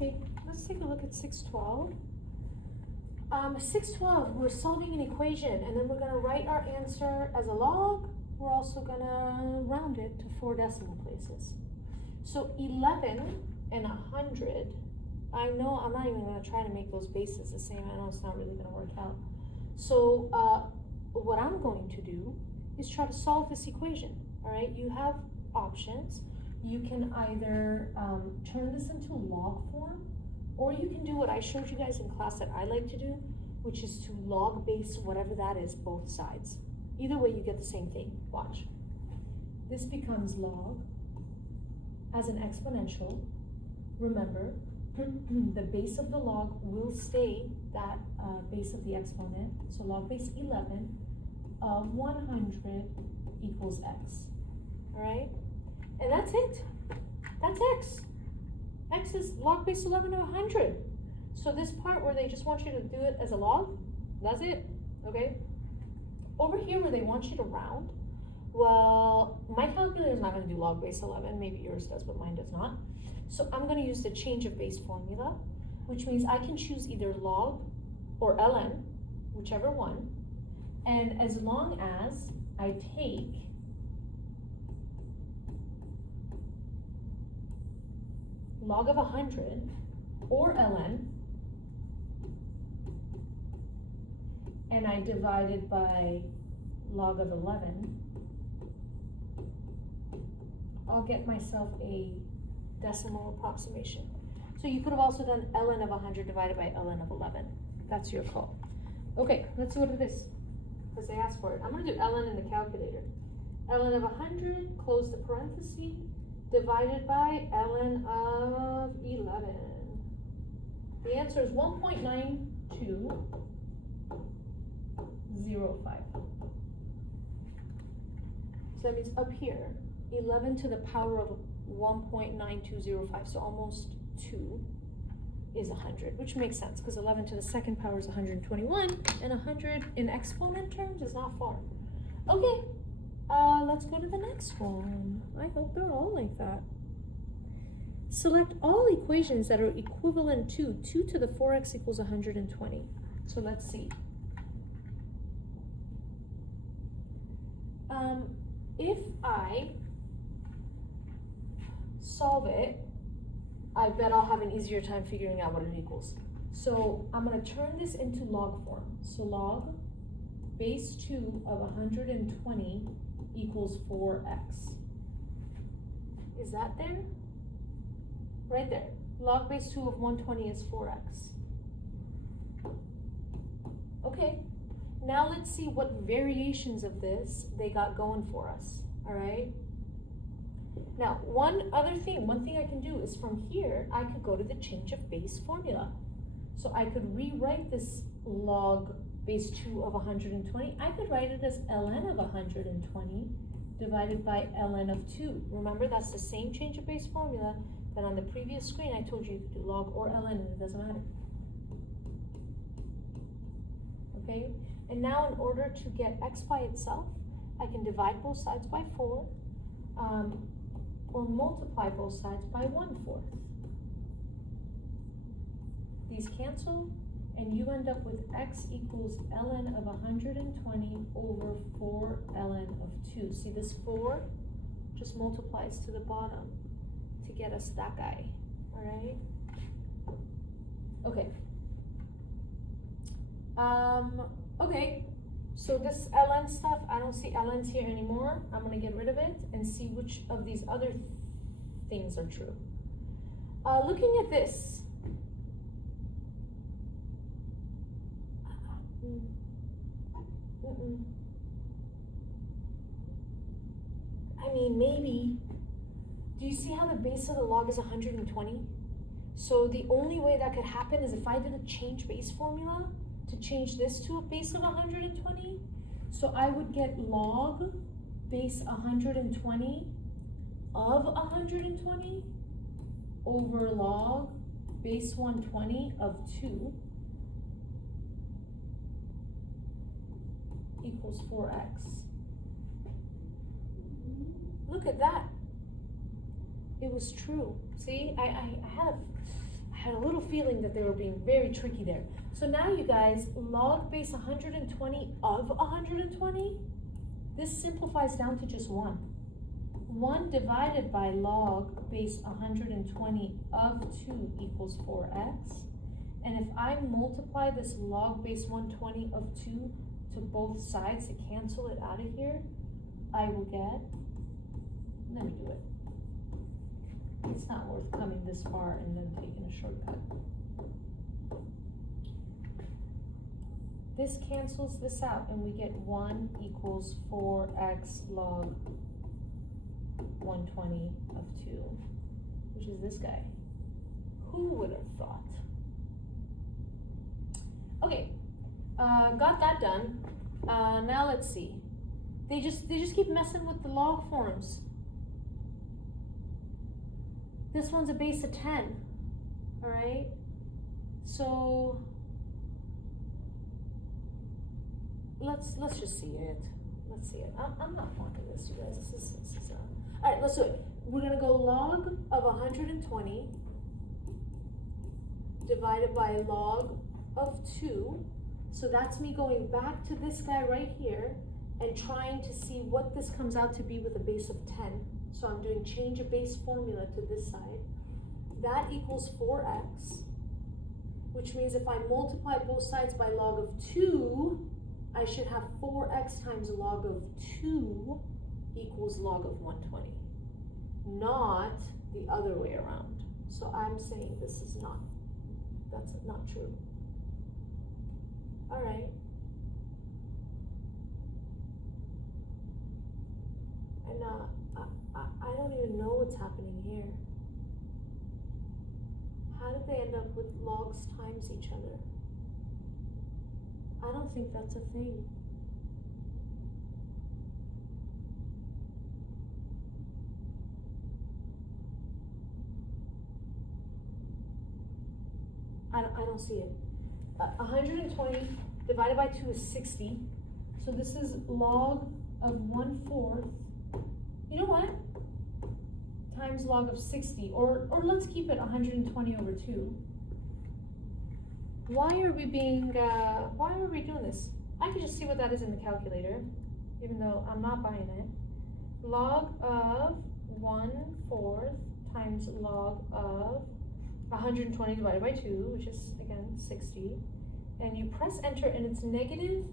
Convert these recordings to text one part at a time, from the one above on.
Okay, let's take a look at 612. 612, we're solving an equation, and then we're going to write our answer as a log. We're also going to round it to 4 decimal places. So 11 and 100, I know I'm not even going to try to make those bases the same. I know it's not really going to work out. So what I'm going to do is try to solve this equation, all right? You have options. You can either turn this into log form, or you can do what I showed you guys in class that I like to do, which is to log base whatever that is, both sides. Either way, you get the same thing. Watch. This becomes log as an exponential. Remember, the base of the log will stay that base of the exponent. So log base 11 of 100 equals x. All right? And that's it. That's x. X is log base 11 of 100. So this part where they just want you to do it as a log, that's it, okay? Over here where they want you to round, well, my calculator is not going to do log base 11. Maybe yours does, but mine does not. So I'm going to use the change of base formula, which means I can choose either log or ln, whichever one. And as long as I take log of 100 or ln, and I divide it by log of 11, I'll get myself a decimal approximation. So you could have also done ln of 100 divided by ln of 11. That's your call. Okay, let's see what it is, because they asked for it. I'm going to do ln in the calculator. ln of 100, close the parenthesis, divided by ln of 11. The answer is 1.9205. So that means up here, 11 to the power of 1.9205, so almost 2 is 100, which makes sense because 11 to the second power is 121, and 100 in exponent terms is not far. Okay. Let's go to the next one. I hope they're all like that. Select all equations that are equivalent to 2 to the 4x equals 120. So let's see. If I solve it, I bet I'll have an easier time figuring out what it equals. So I'm going to turn this into log form. So log base 2 of 120 equals 4x. Is that there? Right there. Log base 2 of 120 is 4x. Okay, now let's see what variations of this they got going for us, all right? Now, one thing I can do is from here, I could go to the change of base formula. So I could rewrite this log base 2 of 120, I could write it as ln of 120 divided by ln of 2. Remember, that's the same change of base formula that on the previous screen I told you could do log or ln, and it doesn't matter. Okay, and now in order to get x by itself, I can divide both sides by 4, or multiply both sides by 1/4. These cancel, and you end up with x equals ln of 120 over 4 ln of 2. See, this 4 just multiplies to the bottom to get us that guy, all right? Okay. Okay, so this ln stuff, I don't see ln's here anymore. I'm gonna get rid of it and see which of these other things are true. Looking at this, I mean, maybe. Do you see how the base of the log is 120? So the only way that could happen is if I did a change base formula to change this to a base of 120. So I would get log base 120 of 120 over log base 120 of 2 equals 4x. Look at that. It was true. See, I had a little feeling that they were being very tricky there. So now you guys, log base 120 of 120, this simplifies down to just 1. 1 divided by log base 120 of 2 equals 4x. And if I multiply this log base 120 of 2 to both sides to cancel it out of here, I will get, let me do it. It's not worth coming this far and then taking a shortcut. This cancels this out and we get 1 equals 4x log 120 of 2, which is this guy. Who would have thought? Okay, got that done. Now let's see. They just keep messing with the log forms. This one's a base of 10, all right? So let's just see it. Let's see it. I'm not fond of this, you guys. This is all right, let's do it. We're gonna go log of 120 divided by log of 2. So that's me going back to this guy right here and trying to see what this comes out to be with a base of 10. So I'm doing change of base formula to this side. That equals 4x, which means if I multiply both sides by log of 2, I should have 4x times log of 2 equals log of 120, not the other way around. So I'm saying this is not, that's not true. All right. And I don't even know what's happening here. How did they end up with logs times each other? I don't think that's a thing. I don't see it. 120 divided by 2 is 60. So this is log of 1/4. You know what? Times log of 60, or let's keep it 120 over 2. Why are we doing this? I can just see what that is in the calculator, even though I'm not buying it. Log of 1/4 times log of 120 divided by 2, which is again 60. And you press enter and it's negative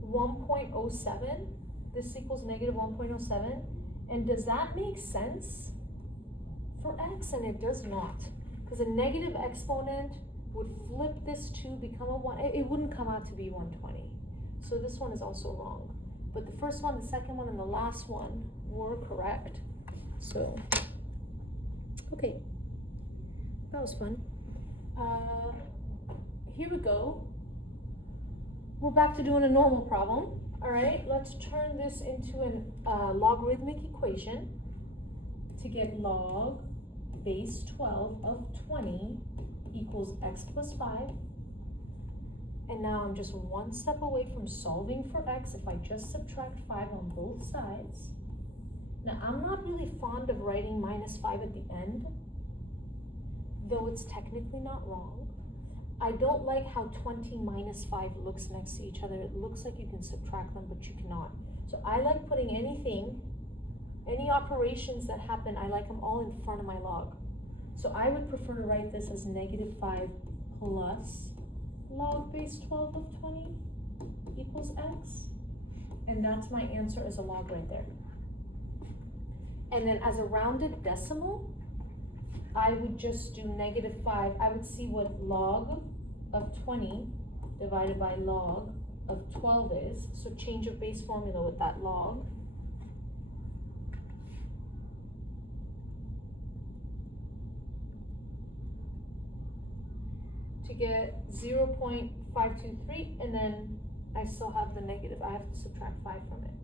1.07. This equals negative 1.07. And does that make sense for x? And it does not, because a negative exponent would flip this to become a 1. It wouldn't come out to be 120. So this one is also wrong. But the first one, the second one, and the last one were correct. So, okay, that was fun. Here we go. We're back to doing a normal problem. All right, let's turn this into a logarithmic equation to get log base 12 of 20 equals x plus 5. And now I'm just one step away from solving for x if I just subtract 5 on both sides. Now, I'm not really fond of writing minus 5 at the end, though it's technically not wrong. I don't like how 20 minus 5 looks next to each other. It looks like you can subtract them, but you cannot. So I like putting any operations that happen, I like them all in front of my log. So I would prefer to write this as negative 5 plus log base 12 of 20 equals x. And that's my answer as a log right there. And then as a rounded decimal, I would just do negative 5. I would see what log of 20 divided by log of 12 is. So change of base formula with that log. To get 0.523, and then I still have the negative. I have to subtract 5 from it.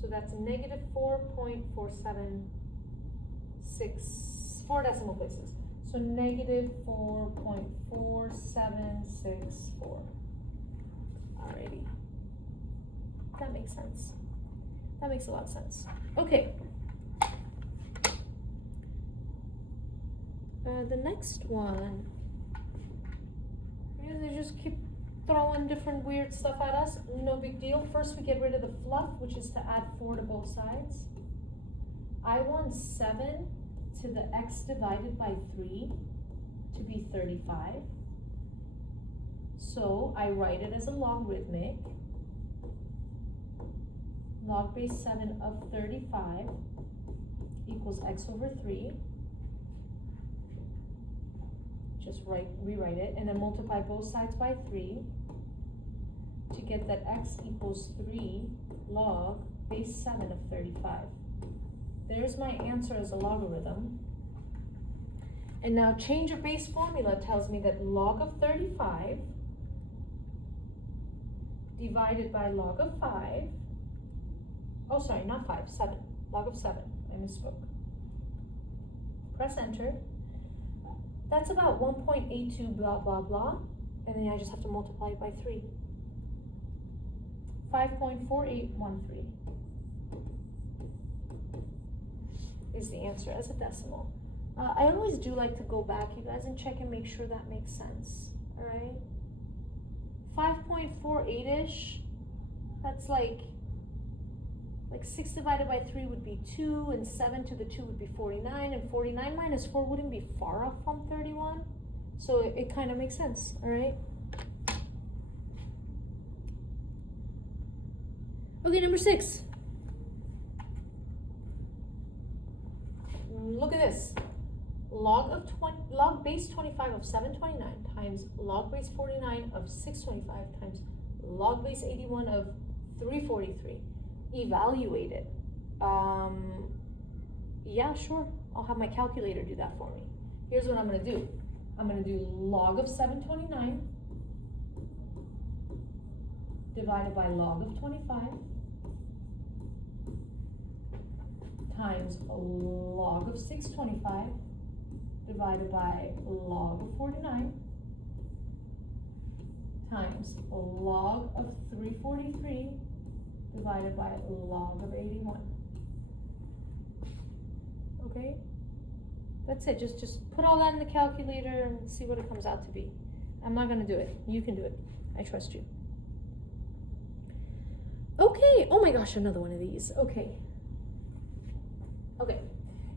So that's negative 4.476, 4 decimal places. So negative 4.4764. Alrighty. That makes sense. That makes a lot of sense. Okay. The next one, they just keep throwing different weird stuff at us. No big deal. First we get rid of the fluff, which is to add 4 to both sides. I want 7 to the x divided by 3 to be 35. So I write it as a logarithmic. Log base 7 of 35 equals x over 3. Just rewrite it, and then multiply both sides by 3 to get that x equals 3 log base 7 of 35. There's my answer as a logarithm. And now change of base formula tells me that log of 35 divided by log of 5, oh sorry, not 5, 7, log of 7, I misspoke. Press enter. That's about 1.82 blah blah blah, and then I just have to multiply it by 3. 5.4813 is the answer as a decimal. I always do like to go back, you guys, and check and make sure that makes sense, all right? 5.48-ish, that's like 6 divided by 3 would be 2, and 7 to the 2 would be 49, and 49 minus 4 wouldn't be far off from 31, so it kind of makes sense, all right? Okay, number 6. Look at this. Log base 25 of 729 times log base 49 of 625 times log base 81 of 343. Evaluate it. Yeah, sure. I'll have my calculator do that for me. Here's what I'm going to do. I'm going to do log of 729 divided by log of 25 times log of 625 divided by log of 49 times log of 343 divided by log of 81. Okay? That's it. Just put all that in the calculator and see what it comes out to be. I'm not gonna do it. You can do it. I trust you. Okay. Oh my gosh, another one of these. Okay. Okay.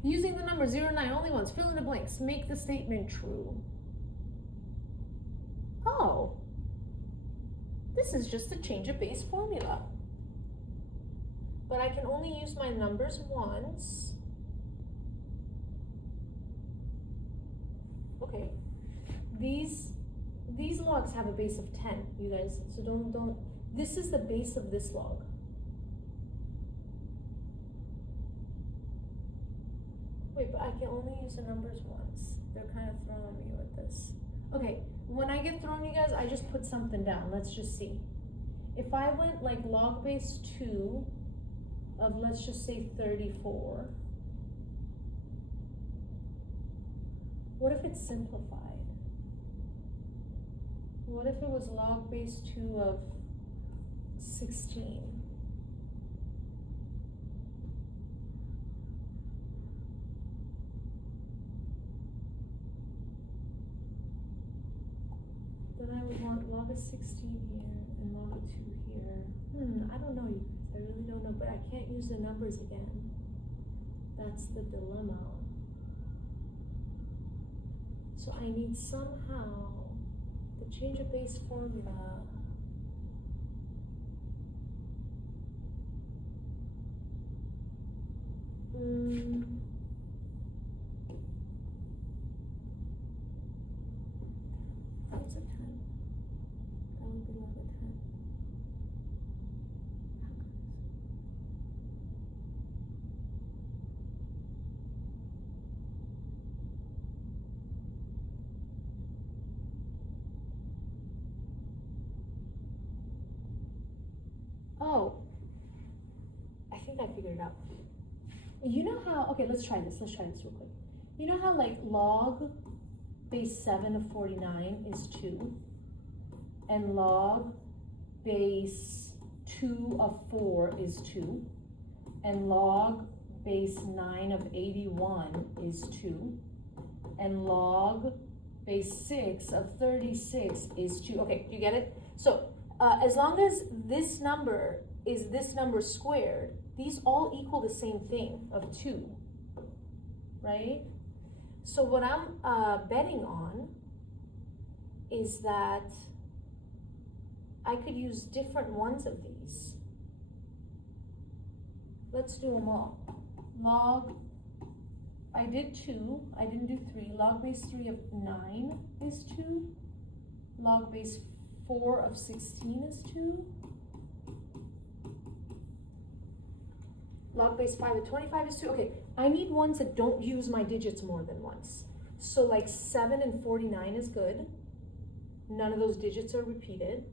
Using the number 0 and 9 only once, fill in the blanks. Make the statement true. Oh. This is just a change of base formula. But I can only use my numbers once. Okay. These logs have a base of 10, you guys. So don't this is the base of this log. Wait, but I can only use the numbers once. They're kind of throwing me with this. Okay, when I get thrown, you guys, I just put something down. Let's just see. If I went like log base 2 of, let's just say 34, what if it's simplified? What if it was log base 2 of 16? Then I would want log of 16 here and log of 2 here. I don't know, you guys. I really don't know, but I can't use the numbers again. That's the dilemma. So I need somehow to change a base formula. That was a 10. That would be log of 10. Oh, I think I figured it out. You know how, okay, let's try this real quick. You know how like log base 7 of 49 is 2, and log base 2 of 4 is 2, and log base 9 of 81 is 2, and log base 6 of 36 is 2. Okay, do you get it? So as long as this number is this number squared, these all equal the same thing of 2, right? So what I'm betting on is that I could use different ones of these. Let's do them all. Log, I did 2, I didn't do 3. Log base 3 of 9 is 2. Log base 4 of 16 is 2. Log base 5 of 25 is 2. Okay, I need ones that don't use my digits more than once. So like 7 and 49 is good. None of those digits are repeated.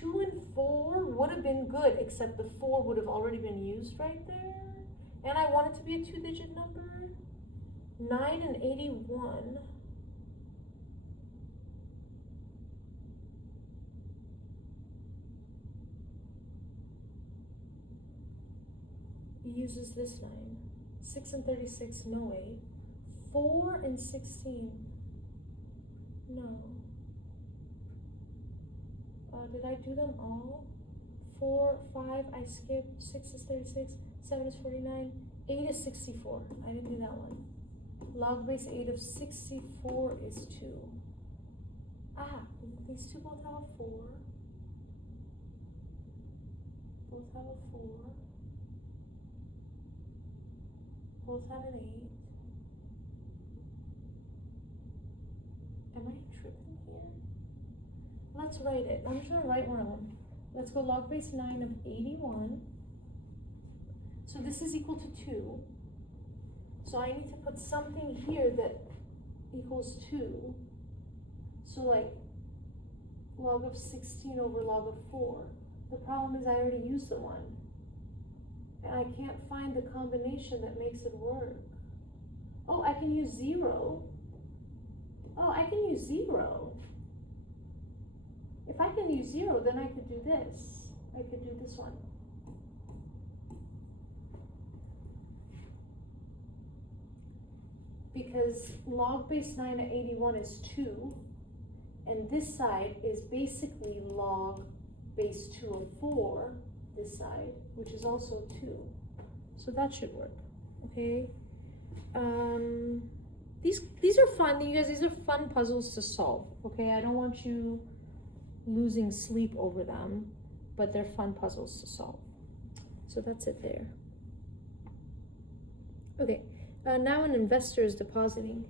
2 and 4 would have been good, except the 4 would have already been used right there. And I want it to be a 2-digit number. 9 and 81. Uses this 9. 6 and 36, no way. 4 and 16, no. Did I do them all? 4, 5, I skipped. 6 is 36, 7 is 49, 8 is 64. I didn't do that one. Log base 8 of 64 is 2. These two both have a 4. Both have a 4. Both have an 8. Am I tripping here? Let's write it. I'm just gonna write one of them. Let's go log base 9 of 81. So this is equal to 2. So I need to put something here that equals 2. So like log of 16 over log of 4. The problem is I already used the 1. And I can't find the combination that makes it work. Oh, I can use 0. Oh, I can use 0. If I can use 0, then I could do this. I could do this one. Because log base 9 of 81 is 2, and this side is basically log base 2 of 4, this side, which is also 2. So that should work, okay? These are fun, you guys, these are fun puzzles to solve, okay? I don't want you losing sleep over them, but they're fun puzzles to solve. So that's it there. Okay, now an investor is depositing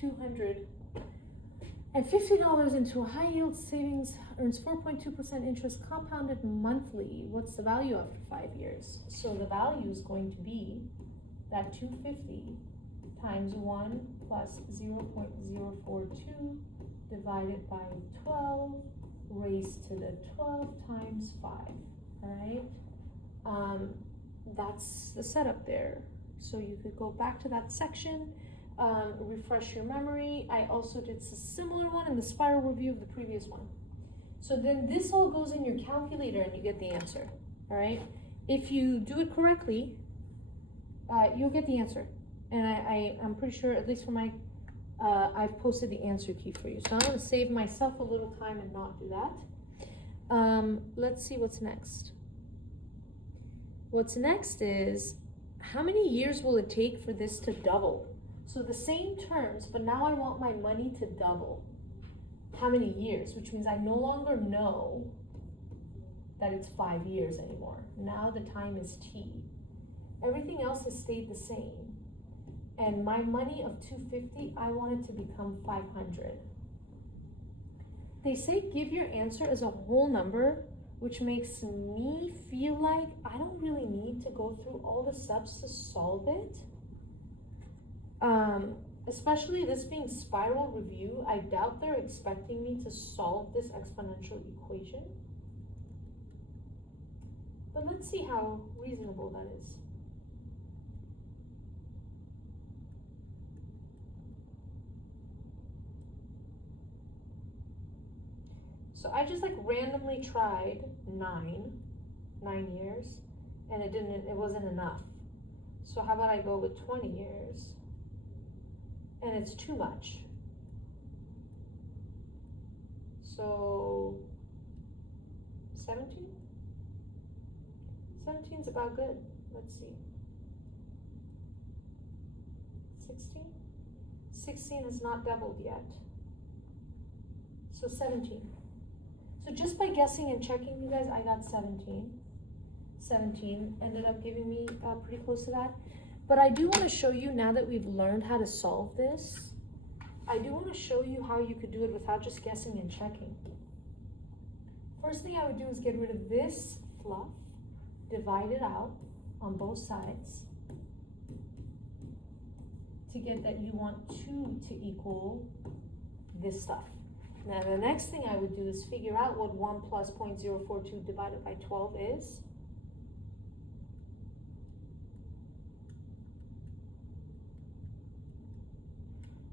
$250 into a high yield savings, earns 4.2% interest compounded monthly. What's the value after 5 years? So the value is going to be that 250 times 1 plus 0.042 divided by 12 raised to the 12 times 5, all right? That's the setup there. So you could go back to that section, refresh your memory. I also did a similar one in the spiral review of the previous one. So then this all goes in your calculator and you get the answer, all right? If you do it correctly, you'll get the answer. And I'm pretty sure, at least for my, I've posted the answer key for you. So I'm gonna save myself a little time and not do that. Let's see what's next. What's next is, how many years will it take for this to double? So the same terms, but now I want my money to double. How many years? Which means I no longer know that it's 5 years anymore. Now the time is t. Everything else has stayed the same. And my money of 250, I want it to become 500. They say give your answer as a whole number, which makes me feel like I don't really need to go through all the steps to solve it. Especially this being spiral review, I doubt they're expecting me to solve this exponential equation. But let's see how reasonable that is. So I just like randomly tried 9 years, and it wasn't enough. So how about I go with 20 years? and it's too much. So 17? 17 is about good. Let's see. 16? 16 has not doubled yet. So 17. So just by guessing and checking, you guys, I got 17. 17 ended up giving me pretty close to that. But I do want to show you, now that we've learned how to solve this, I do want to show you how you could do it without just guessing and checking. First thing I would do is get rid of this fluff, divide it out on both sides to get that you want 2 to equal this stuff. Now the next thing I would do is figure out what 1 plus 0.042 divided by 12 is.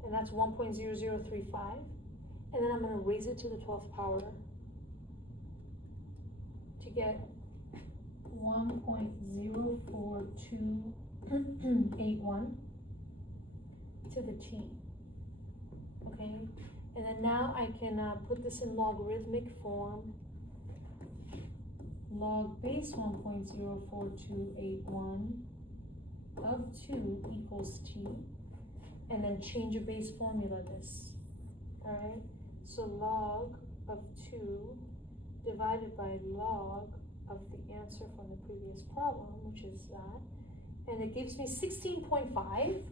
And that's 1.0035. And then I'm going to raise it to the 12th power to get 1.04281 to the t. Okay? And then now I can put this in logarithmic form. Log base 1.04281 of 2 equals t. And then change a base formula this. Alright? So log of 2 divided by log of the answer from the previous problem, which is that. And it gives me 16.5.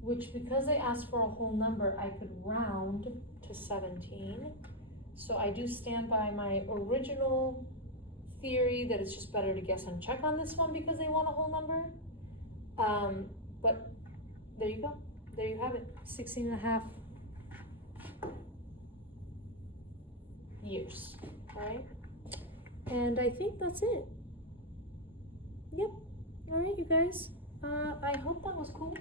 Which, because they asked for a whole number, I could round to 17. So I do stand by my original theory that it's just better to guess and check on this one because they want a whole number. But there you go. There you have it. 16.5 years. All right. And I think that's it. Yep. All right, you guys. I hope that was cool.